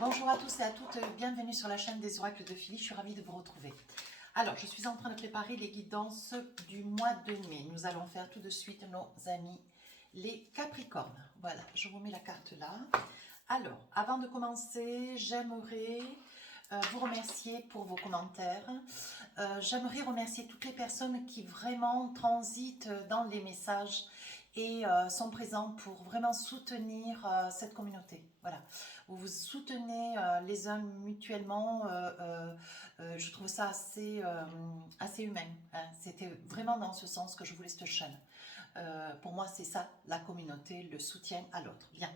Bonjour à tous et à toutes, bienvenue sur la chaîne des oracles de Philly, je suis ravie de vous retrouver. Alors, je suis en train de préparer les guidances du mois de mai. Nous allons faire tout de suite nos amis les Capricornes. Voilà, je vous mets la carte là. Alors, avant de commencer, j'aimerais vous remercier pour vos commentaires. J'aimerais remercier toutes les personnes qui vraiment transitent dans les messages et sont présents pour vraiment soutenir cette communauté. Voilà, vous vous soutenez les uns mutuellement. Je trouve ça assez humain. Hein. C'était vraiment dans ce sens que je voulais cette chaîne. Pour moi, c'est ça, la communauté, le soutien à l'autre. Bien.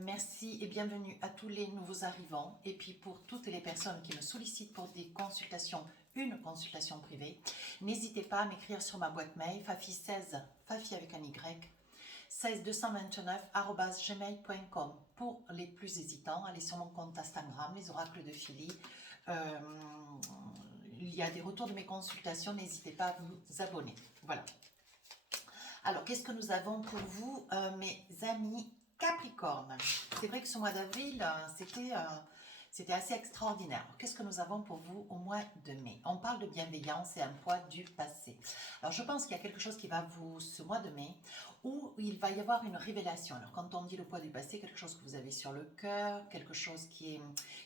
Merci et bienvenue à tous les nouveaux arrivants. Et puis pour toutes les personnes qui me sollicitent pour des consultations, une consultation privée, n'hésitez pas à m'écrire sur ma boîte mail fafi16, fafi avec un Y, 16229@gmail.com. Pour les plus hésitants, allez sur mon compte Instagram, les oracles de Philly. Il y a des retours de mes consultations, n'hésitez pas à vous abonner. Voilà. Alors, qu'est-ce que nous avons pour vous, mes amis Capricorne? C'est vrai que ce mois d'avril, c'était assez extraordinaire. Qu'est-ce que nous avons pour vous au mois de mai? On parle de bienveillance et un poids du passé. Alors, je pense qu'il y a quelque chose qui va vous, ce mois de mai, où il va y avoir une révélation. Alors, quand on dit le poids du passé, quelque chose que vous avez sur le cœur, quelque chose qui est...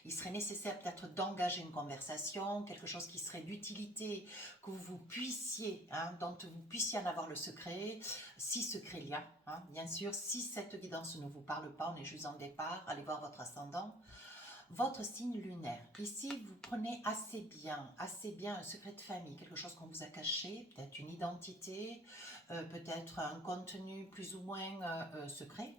Il serait nécessaire peut-être d'engager une conversation, quelque chose qui serait d'utilité, que vous puissiez, dont vous puissiez en avoir le secret, si secret il y a, bien sûr. Si cette guidance ne vous parle pas, on est juste en départ, allez voir votre ascendant. Votre signe lunaire. Ici, vous prenez assez bien un secret de famille, quelque chose qu'on vous a caché, peut-être une identité, peut-être un contenu plus ou moins secret.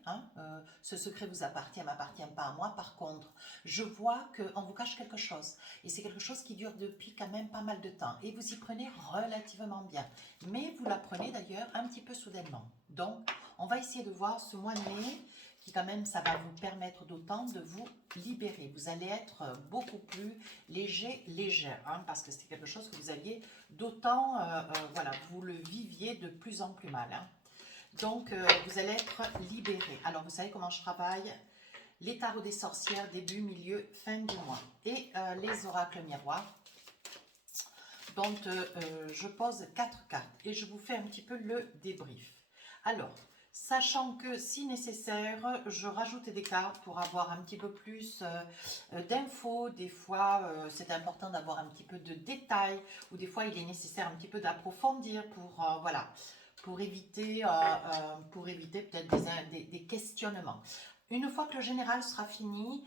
Ce secret vous appartient, m'appartient pas à moi. Par contre, je vois qu'on vous cache quelque chose. Et c'est quelque chose qui dure depuis quand même pas mal de temps. Et vous y prenez relativement bien. Mais vous la prenez d'ailleurs un petit peu soudainement. Donc, on va essayer de voir ce mois de mai, qui quand même, ça va vous permettre d'autant de vous libérer. Vous allez être beaucoup plus légère, parce que c'est quelque chose que vous aviez d'autant, voilà, vous le viviez de plus en plus mal. Donc, vous allez être libéré. Alors, vous savez comment je travaille? Les tarots des sorcières, début, milieu, fin du mois. Et les oracles miroirs. Donc, je pose 4 cartes et je vous fais un petit peu le débrief. Alors, sachant que si nécessaire, je rajoute des cartes pour avoir un petit peu plus d'infos. Des fois, c'est important d'avoir un petit peu de détails, ou des fois, il est nécessaire un petit peu d'approfondir pour, voilà, pour éviter peut-être des questionnements. Une fois que le général sera fini,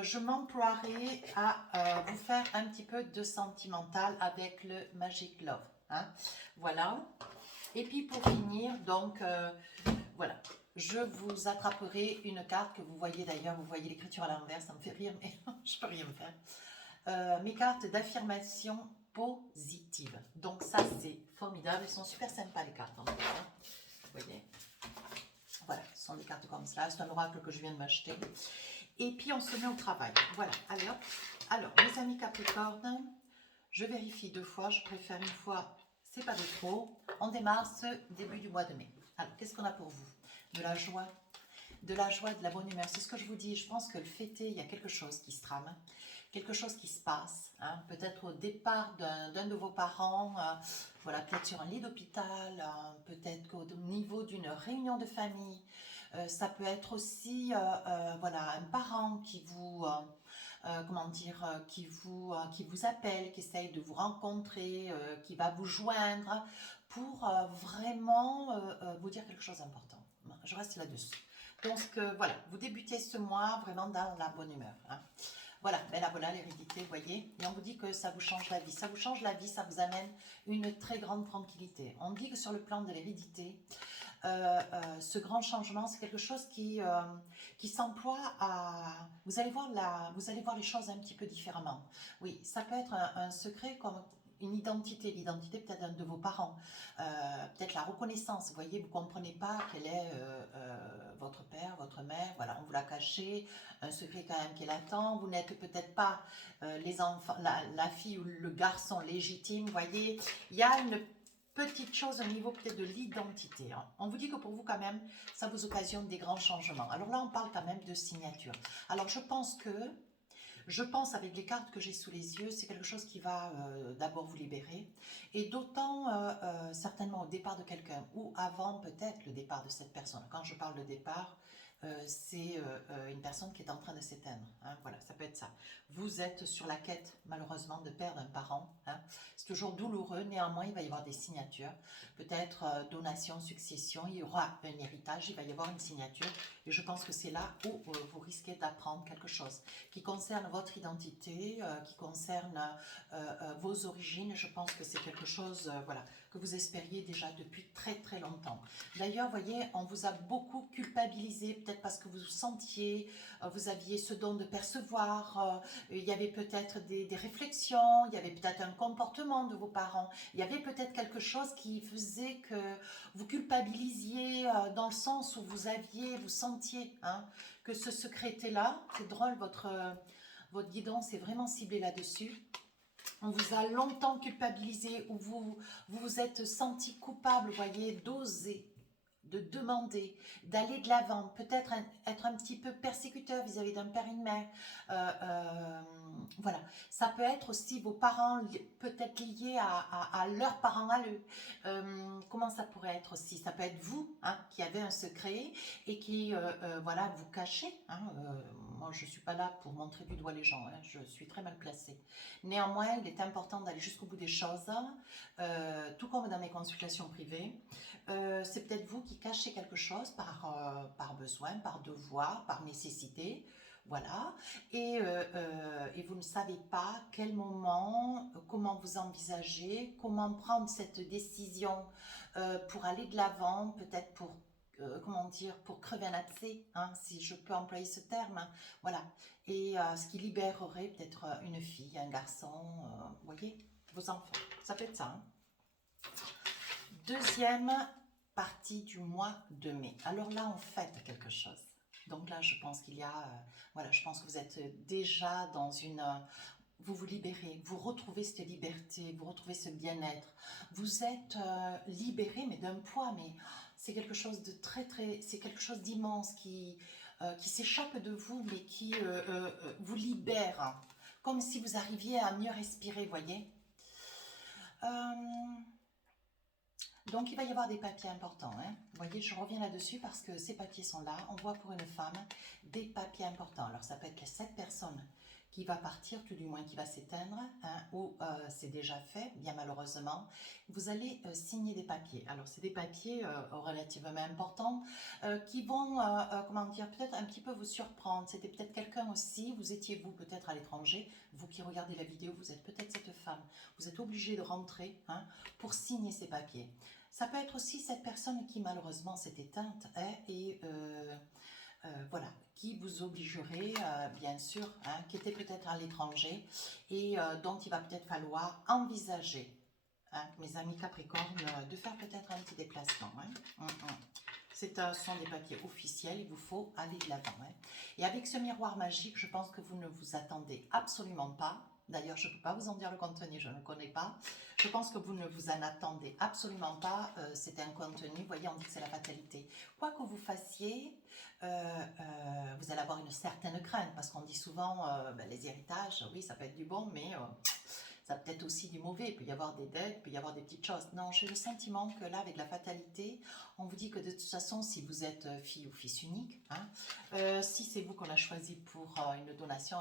je m'emploierai à vous faire un petit peu de sentimental avec le Magic Love. Voilà. Et puis pour finir, donc, voilà, je vous attraperai une carte que vous voyez d'ailleurs, vous voyez l'écriture à l'envers, ça me fait rire, mais je peux rien faire. Mes cartes d'affirmation positive. Donc ça, c'est formidable, elles sont super sympas les cartes. Vous voyez, voilà, ce sont des cartes comme ça, c'est un oracle que je viens de m'acheter. Et puis on se met au travail. Voilà, alors mes amis Capricorne, je vérifie 2 fois, je préfère une fois, c'est pas de trop. On démarre ce début du mois de mai. Alors, qu'est-ce qu'on a pour vous? De la joie, de la bonne humeur. C'est ce que je vous dis, je pense que le fêter, il y a quelque chose qui se trame, quelque chose qui se passe. Peut-être au départ d'un de vos parents, voilà, peut-être sur un lit d'hôpital, peut-être qu'au niveau d'une réunion de famille. Ça peut être aussi voilà, un parent qui vous... comment dire, qui vous appelle, qui essaye de vous rencontrer, qui va vous joindre pour vraiment vous dire quelque chose d'important. Je reste là-dessus. Donc voilà, vous débutez ce mois vraiment dans la bonne humeur. Voilà, ben là voilà l'hérédité, vous voyez. Et on vous dit que ça vous change la vie. Ça vous change la vie, ça vous amène une très grande tranquillité. On dit que sur le plan de l'hérédité, ce grand changement, c'est quelque chose qui s'emploie à... Vous allez voir les choses un petit peu différemment. Oui, ça peut être un secret comme une identité, l'identité peut-être d'un de vos parents, peut-être la reconnaissance, vous voyez, vous ne comprenez pas quel est votre père, votre mère, voilà, on vous l'a caché, un secret quand même qui est latent, vous n'êtes peut-être pas les enfants, la fille ou le garçon légitime, vous voyez, il y a petite chose au niveau peut-être de l'identité. Hein. On vous dit que pour vous quand même, ça vous occasionne des grands changements. Alors là, on parle quand même de signature. Alors je pense avec les cartes que j'ai sous les yeux, c'est quelque chose qui va d'abord vous libérer. Et d'autant certainement au départ de quelqu'un ou avant peut-être le départ de cette personne. Quand je parle de départ, c'est une personne qui est en train de s'éteindre. Hein, voilà, ça peut être ça. Vous êtes sur la quête, malheureusement, de perdre un parent. Hein. C'est toujours douloureux. Néanmoins, il va y avoir des signatures. Peut-être donation, succession. Il y aura un héritage. Il va y avoir une signature. Et je pense que c'est là où vous risquez d'apprendre quelque chose qui concerne votre identité, qui concerne vos origines. Je pense que c'est quelque chose voilà, que vous espériez déjà depuis très très longtemps. D'ailleurs, vous voyez, on vous a beaucoup culpabilisé, peut-être parce que vous sentiez, vous aviez ce don de percevoir, il y avait peut-être des réflexions, il y avait peut-être un comportement de vos parents, il y avait peut-être quelque chose qui faisait que vous culpabilisiez dans le sens où vous sentiez hein, que ce secret était là. C'est drôle, votre guidance est vraiment ciblé là-dessus. On vous a longtemps culpabilisé ou vous vous êtes senti coupable, voyez, d'oser, de demander, d'aller de l'avant, peut-être être un petit peu persécuteur vis-à-vis d'un père et une mère. Voilà, ça peut être aussi vos parents, peut-être liés à leurs parents à eux. Comment ça pourrait être aussi? Ça peut être vous hein, qui avez un secret et qui, voilà, vous cachez. Hein, moi, je ne suis pas là pour montrer du doigt les gens, hein, je suis très mal placée. Néanmoins, il est important d'aller jusqu'au bout des choses, tout comme dans mes consultations privées. C'est peut-être vous qui cachez quelque chose par besoin, par devoir, par nécessité. Voilà, et vous ne savez pas quel moment, comment vous envisagez, comment prendre cette décision pour aller de l'avant, peut-être pour, comment dire, pour crever un abcès, hein, si je peux employer ce terme, hein, voilà, et ce qui libérerait peut-être une fille, un garçon, vous voyez, vos enfants, ça peut être ça. Hein. Deuxième partie du mois de mai, alors là on fête quelque chose. Donc là, je pense qu'il y a, voilà, je pense que vous êtes déjà dans une, vous vous libérez, vous retrouvez cette liberté, vous retrouvez ce bien-être. Vous êtes libéré, mais d'un poids, mais c'est quelque chose de c'est quelque chose d'immense qui s'échappe de vous, mais qui vous libère, comme si vous arriviez à mieux respirer, voyez. Donc, il va y avoir des papiers importants. Hein. Vous voyez, je reviens là-dessus parce que ces papiers sont là. On voit pour une femme des papiers importants. Alors, ça peut être cette personne qui va partir, tout du moins qui va s'éteindre, hein, ou c'est déjà fait, bien malheureusement. Vous allez signer des papiers. Alors, c'est des papiers relativement importants qui vont, comment dire, peut-être un petit peu vous surprendre. C'était peut-être quelqu'un aussi, vous étiez vous peut-être à l'étranger, vous qui regardez la vidéo, vous êtes peut-être cette femme. Vous êtes obligé de rentrer hein, pour signer ces papiers. Ça peut être aussi cette personne qui malheureusement s'est éteinte hein, et voilà, qui vous obligerait bien sûr, hein, qui était peut-être à l'étranger et dont il va peut-être falloir envisager, hein, mes amis Capricorne, de faire peut-être un petit déplacement. Hein. Ce sont des papiers officiels, il vous faut aller de l'avant. Hein. Et avec ce miroir magique, je pense que vous ne vous attendez absolument pas. D'ailleurs, je ne peux pas vous en dire le contenu, je ne le connais pas. Je pense que vous ne vous en attendez absolument pas. C'est un contenu, vous voyez, on dit que c'est la fatalité. Quoi que vous fassiez, vous allez avoir une certaine crainte, parce qu'on dit souvent, ben, les héritages, oui, ça peut être du bon, mais ça peut être aussi du mauvais. Il peut y avoir des dettes, il peut y avoir des petites choses. Non, j'ai le sentiment que là, avec la fatalité, on vous dit que de toute façon, si vous êtes fille ou fils unique, hein, si c'est vous qu'on a choisi pour une donation,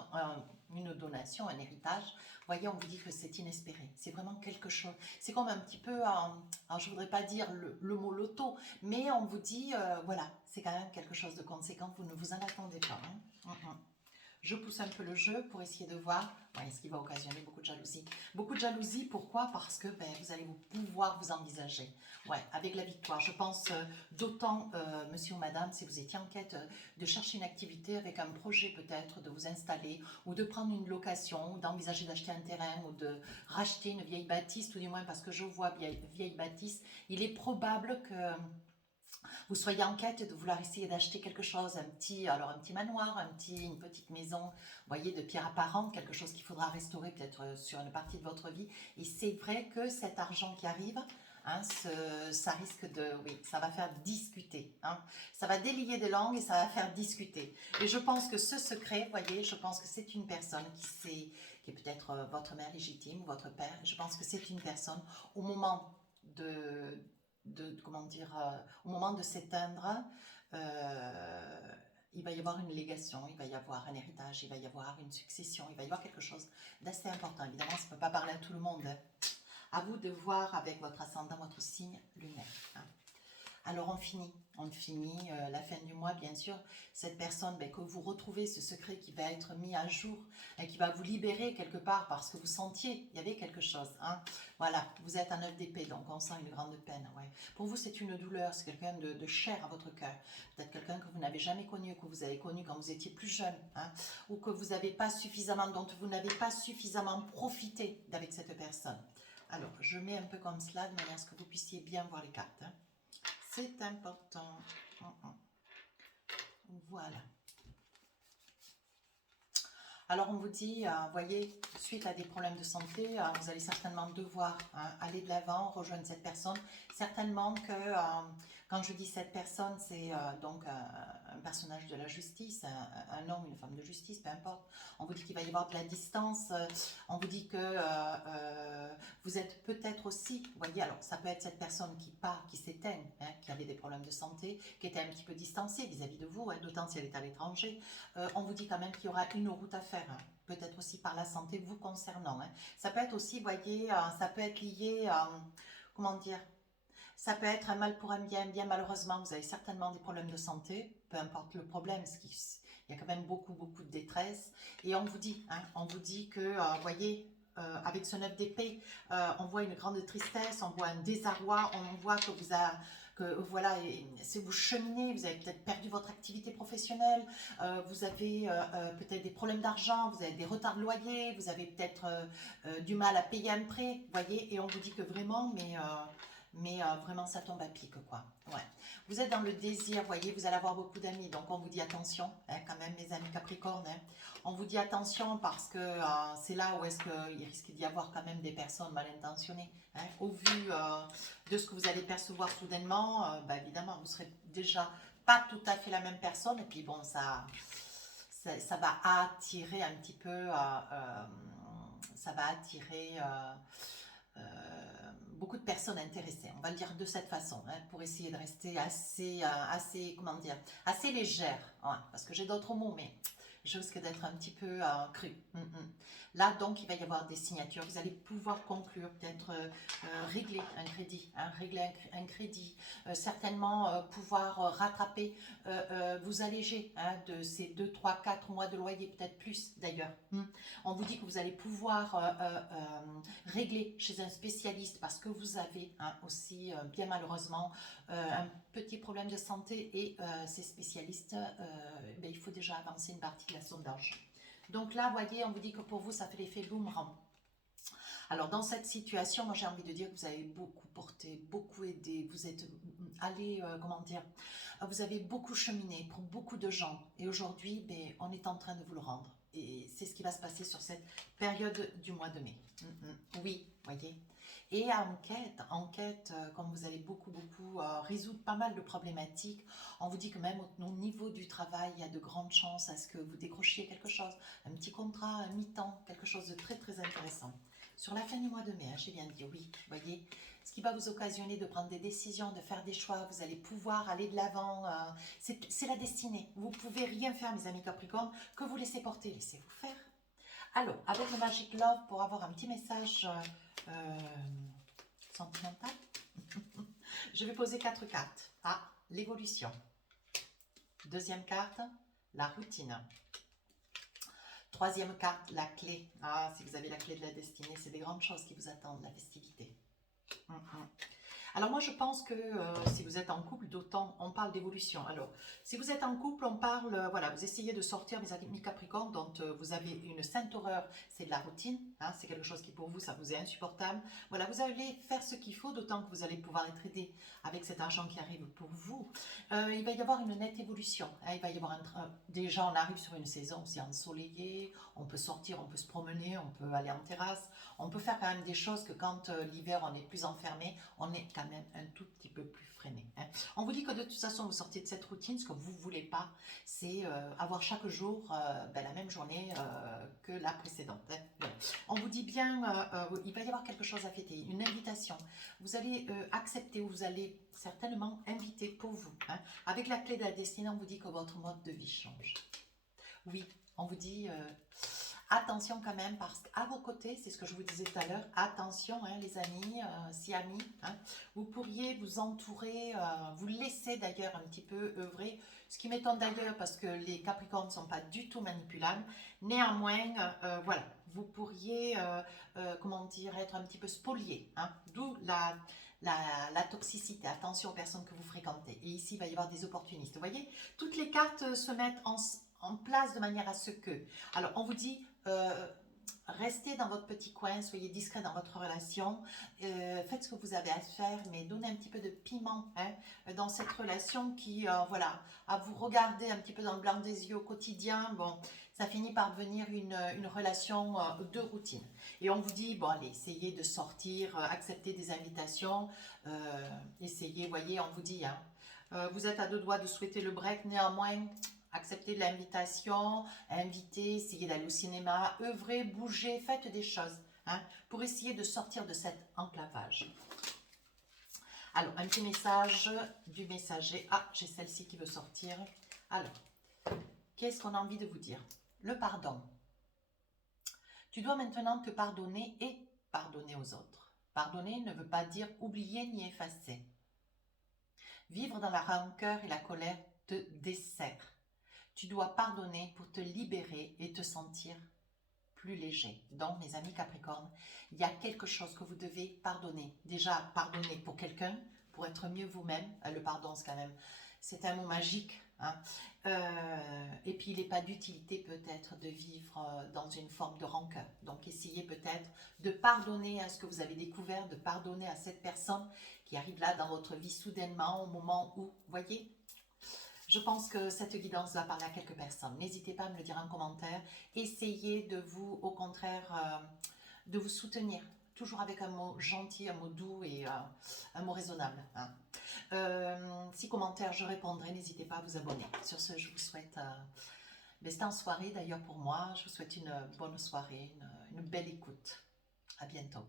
un héritage, vous voyez, on vous dit que c'est inespéré. C'est vraiment quelque chose. C'est comme un petit peu, alors je ne voudrais pas dire le mot loto, mais on vous dit, voilà, c'est quand même quelque chose de conséquent, vous ne vous en attendez pas. Hein. Je pousse un peu le jeu pour essayer de voir ce qui va occasionner beaucoup de jalousie. Beaucoup de jalousie, pourquoi? Parce que ben, vous allez pouvoir vous envisager. Ouais, avec la victoire. Je pense d'autant, monsieur ou madame, si vous étiez en quête de chercher une activité avec un projet peut-être, de vous installer ou de prendre une location, ou d'envisager d'acheter un terrain ou de racheter une vieille bâtisse, tout du moins parce que je vois vieille bâtisse, il est probable que vous soyez en quête de vouloir essayer d'acheter quelque chose, un petit manoir, une petite maison, vous voyez, de pierre apparente, quelque chose qu'il faudra restaurer peut-être sur une partie de votre vie. Et c'est vrai que cet argent qui arrive, Hein, ça risque de... Oui, ça va faire discuter. Hein. Ça va délier des langues et ça va faire discuter. Et je pense que ce secret, voyez, je pense que c'est une personne qui est peut-être votre mère légitime, votre père. Je pense que c'est une personne au moment comment dire, au moment de s'éteindre, il va y avoir une légation, il va y avoir un héritage, il va y avoir une succession, il va y avoir quelque chose d'assez important. Évidemment, ça ne peut pas parler à tout le monde. Hein. À vous de voir avec votre ascendant, votre signe lunaire. Hein. Alors on finit la fin du mois, bien sûr, cette personne, que vous retrouvez ce secret qui va être mis à jour et qui va vous libérer quelque part parce que vous sentiez, il y avait quelque chose. Hein. Voilà, vous êtes un 9 d'épée, donc on sent une grande peine. Ouais. Pour vous, c'est une douleur, c'est quelqu'un de cher à votre cœur. Peut-être quelqu'un que vous n'avez jamais connu, que vous avez connu quand vous étiez plus jeune, hein, ou que vous n'avez pas suffisamment, dont vous n'avez pas suffisamment profité d'avec cette personne. Alors, je mets un peu comme cela, de manière à ce que vous puissiez bien voir les cartes. Hein. C'est important. Voilà. Alors, on vous dit, voyez, suite à des problèmes de santé, vous allez certainement devoir aller de l'avant, rejoindre cette personne. Certainement que, quand je dis cette personne, c'est donc un personnage de la justice, un homme, une femme de justice, peu importe. On vous dit qu'il va y avoir de la distance. On vous dit que vous êtes peut-être aussi, vous voyez, alors ça peut être cette personne qui part, qui s'éteint, hein, qui avait des problèmes de santé, qui était un petit peu distancée vis-à-vis de vous, hein, d'autant si elle est à l'étranger. On vous dit quand même qu'il y aura une route à faire, hein, peut-être aussi par la santé vous concernant. Hein. Ça peut être aussi, vous voyez, ça peut être lié, comment dire, ça peut être un mal pour un bien malheureusement, vous avez certainement des problèmes de santé, peu importe le problème, il y a quand même beaucoup de détresse. Et on vous dit, hein, on vous dit que, vous voyez, avec ce 9 d'épée, on voit une grande tristesse, on voit un désarroi, on voit que voilà, si vous cheminez, vous avez peut-être perdu votre activité professionnelle, vous avez peut-être des problèmes d'argent, vous avez des retards de loyer, vous avez peut-être du mal à payer un prêt, vous voyez, et on vous dit que vraiment, mais vraiment ça tombe à pic, quoi. Ouais. Vous êtes dans le désir, vous voyez, vous allez avoir beaucoup d'amis, donc on vous dit attention, hein, quand même, mes amis Capricorne, hein. On vous dit attention parce que c'est là où est-ce qu'il risque d'y avoir quand même des personnes mal intentionnées. Hein. Au vu de ce que vous allez percevoir soudainement, évidemment, vous serez déjà pas tout à fait la même personne, et puis bon, ça va attirer un petit peu, ça va attirer... beaucoup de personnes intéressées, on va le dire de cette façon, hein, pour essayer de rester assez, comment dire, assez légère, hein, parce que j'ai d'autres mots, mais je risque d'être un petit peu cru. Là, donc, il va y avoir des signatures, vous allez pouvoir conclure, peut-être régler un crédit, hein, certainement pouvoir rattraper, vous alléger hein, de ces 2, 3, 4 mois de loyer, peut-être plus d'ailleurs. On vous dit que vous allez pouvoir régler chez un spécialiste parce que vous avez hein, aussi, bien malheureusement, un petit problème de santé et ces spécialistes, il faut déjà avancer une partie de la somme d'argent. Donc là, vous voyez, on vous dit que pour vous, ça fait l'effet boomerang. Alors, dans cette situation, moi, j'ai envie de dire que vous avez beaucoup porté, beaucoup aidé, vous êtes allé, comment dire, vous avez beaucoup cheminé pour beaucoup de gens. Et aujourd'hui, on est en train de vous le rendre. Et c'est ce qui va se passer sur cette période du mois de mai. Oui, voyez. Et enquête, comme vous allez beaucoup résoudre pas mal de problématiques, on vous dit que même au niveau du travail, il y a de grandes chances à ce que vous décrochiez quelque chose, un petit contrat, un mi-temps, quelque chose de très intéressant. Sur la fin du mois de mai, hein, j'ai bien dit oui, voyez, ce qui va vous occasionner de prendre des décisions, de faire des choix, vous allez pouvoir aller de l'avant, c'est la destinée. Vous ne pouvez rien faire, mes amis Capricorne, que vous laissez porter, laissez-vous faire. Alors, avec le Magic Love, pour avoir un petit message sentimental, je vais poser 4 cartes. Ah, l'évolution. Deuxième carte, la routine. Troisième carte, la clé. Ah, si vous avez la clé de la destinée, c'est des grandes choses qui vous attendent, la festivité. Alors moi je pense que si vous êtes en couple, d'autant on parle d'évolution. Alors si vous êtes en couple, on parle, voilà, vous essayez de sortir mes amis Capricorne, dont vous avez une sainte horreur, c'est de la routine, hein, c'est quelque chose qui pour vous, ça vous est insupportable. Voilà, vous allez faire ce qu'il faut, d'autant que vous allez pouvoir être aidé avec cet argent qui arrive pour vous. Il va y avoir une nette évolution, hein, il va y avoir déjà on arrive sur une saison aussi ensoleillée, on peut sortir, on peut se promener, on peut aller en terrasse, on peut faire quand même des choses que quand l'hiver on est plus enfermé, on est quand même un tout petit peu plus freiné. Hein. On vous dit que de toute façon vous sortez de cette routine, ce que vous ne voulez pas, c'est avoir chaque jour la même journée que la précédente. Hein. Voilà. On vous dit bien, il va y avoir quelque chose à fêter, une invitation. Vous allez accepter ou vous allez certainement inviter pour vous. Hein. Avec la clé de la destinée, on vous dit que votre mode de vie change. Oui, on vous dit... attention quand même, parce qu'à vos côtés, c'est ce que je vous disais tout à l'heure, attention hein, les amis, si amis, hein, vous pourriez vous entourer, vous laisser d'ailleurs un petit peu œuvrer, ce qui m'étonne d'ailleurs parce que les Capricornes ne sont pas du tout manipulables, néanmoins, voilà, vous pourriez, comment dire, être un petit peu spolié, hein, d'où la toxicité, attention aux personnes que vous fréquentez, et ici il va y avoir des opportunistes, vous voyez, toutes les cartes se mettent en place de manière à ce que, alors on vous dit, restez dans votre petit coin, soyez discret dans votre relation, faites ce que vous avez à faire, mais donnez un petit peu de piment hein, dans cette relation qui, voilà, à vous regarder un petit peu dans le blanc des yeux au quotidien, bon, ça finit par devenir une relation de routine. Et on vous dit, bon allez, essayez de sortir, acceptez des invitations, essayez, voyez, on vous dit, hein, vous êtes à deux doigts de souhaiter le break, néanmoins, acceptez l'invitation, invitez, essayez d'aller au cinéma, œuvrez, bougez, faites des choses hein, pour essayer de sortir de cet enclavage. Alors, un petit message du messager. Ah, j'ai celle-ci qui veut sortir. Alors, qu'est-ce qu'on a envie de vous dire? Le pardon. Tu dois maintenant te pardonner et pardonner aux autres. Pardonner ne veut pas dire oublier ni effacer. Vivre dans la rancœur et la colère te dessert. Tu dois pardonner pour te libérer et te sentir plus léger. Donc, mes amis Capricorne, il y a quelque chose que vous devez pardonner. Déjà, pardonner pour quelqu'un, pour être mieux vous-même. Le pardon, c'est quand même, c'est un mot magique. Hein. Et puis, il n'est pas d'utilité peut-être de vivre dans une forme de rancœur. Donc, essayez peut-être de pardonner à ce que vous avez découvert, de pardonner à cette personne qui arrive là dans votre vie soudainement au moment où, voyez, je pense que cette guidance va parler à quelques personnes. N'hésitez pas à me le dire en commentaire. Essayez de vous, au contraire, de vous soutenir. Toujours avec un mot gentil, un mot doux et un mot raisonnable. Hein. 6 commentaires, je répondrai. N'hésitez pas à vous abonner. Sur ce, je vous souhaite... c'était en soirée d'ailleurs pour moi. Je vous souhaite une bonne soirée, une belle écoute. À bientôt.